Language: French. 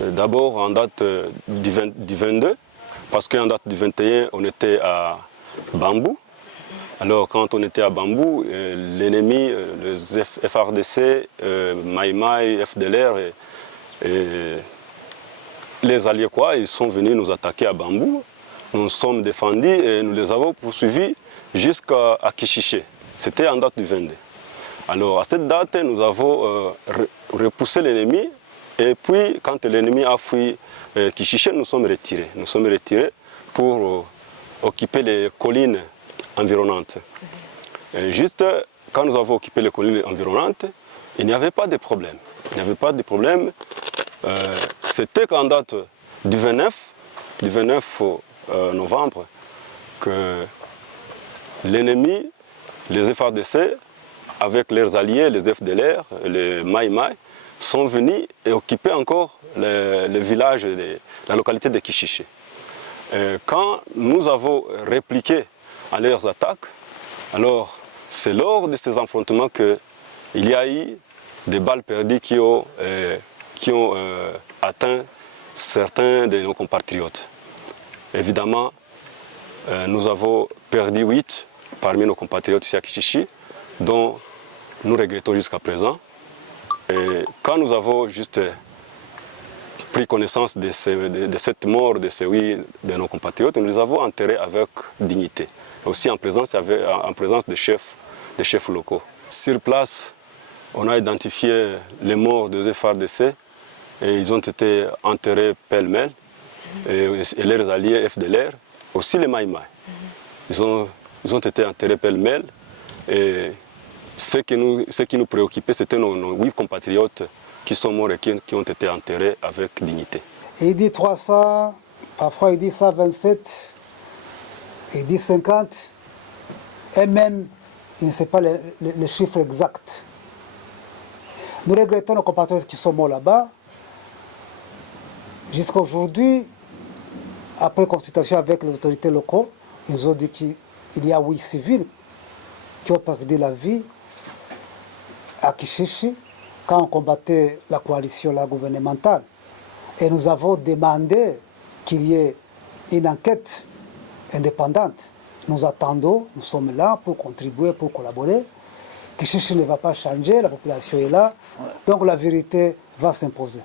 D'abord en date du 22, parce qu'en date du 21, on était à Bambou. Alors quand on était à Bambou, l'ennemi, les FARDC, Maï Maï, FDLR et les alliés ils sont venus nous attaquer à Bambou. Nous nous sommes défendus et nous les avons poursuivis jusqu'à Kichiché. C'était en date du 22. Alors à cette date, nous avons repoussé l'ennemi et puis quand l'ennemi a fui Kichiché, nous sommes retirés. Nous sommes retirés pour occuper les collines environnantes. Et juste quand nous avons occupé les collines environnantes, il n'y avait pas de problème. Il n'y avait pas de problème. C'était qu'en date du 29 novembre que l'ennemi, les FARDC, avec leurs alliés, les FDLR, les Maï Maï, sont venus et occupaient encore le village, la localité de Kichiché. Quand nous avons répliqué à leurs attaques, alors c'est lors de ces affrontements qu'il y a eu des balles perdues qui ont atteint certains de nos compatriotes. Évidemment, nous avons perdu 8 parmi nos compatriotes ici à Kichiché, dont nous regrettons jusqu'à présent. Et quand nous avons juste pris connaissance de cette mort de ces 8 de nos compatriotes, nous les avons enterrés avec dignité. Aussi en présence des chefs locaux. Sur place, on a identifié les morts des FARDC et ils ont été enterrés pêle-mêle, et leurs alliés FDLR, aussi les Maï Maï. Ils ont été enterrés pêle-mêle et ce qui nous préoccupait, c'était nos 8 compatriotes qui sont morts et qui ont été enterrés avec dignité. Il dit 300, parfois il dit 127, il dit 50, et même il ne sait pas les chiffres exacts. Nous regrettons nos compatriotes qui sont morts là-bas. Jusqu'à aujourd'hui, après consultation avec les autorités locales, ils nous ont dit qu'il y a 8 civils qui ont perdu la vie à Kichiché quand on combattait la coalition gouvernementale. Et nous avons demandé qu'il y ait une enquête indépendante. Nous attendons, nous sommes là pour contribuer, pour collaborer. Kichiché ne va pas changer, la population est là, donc la vérité va s'imposer.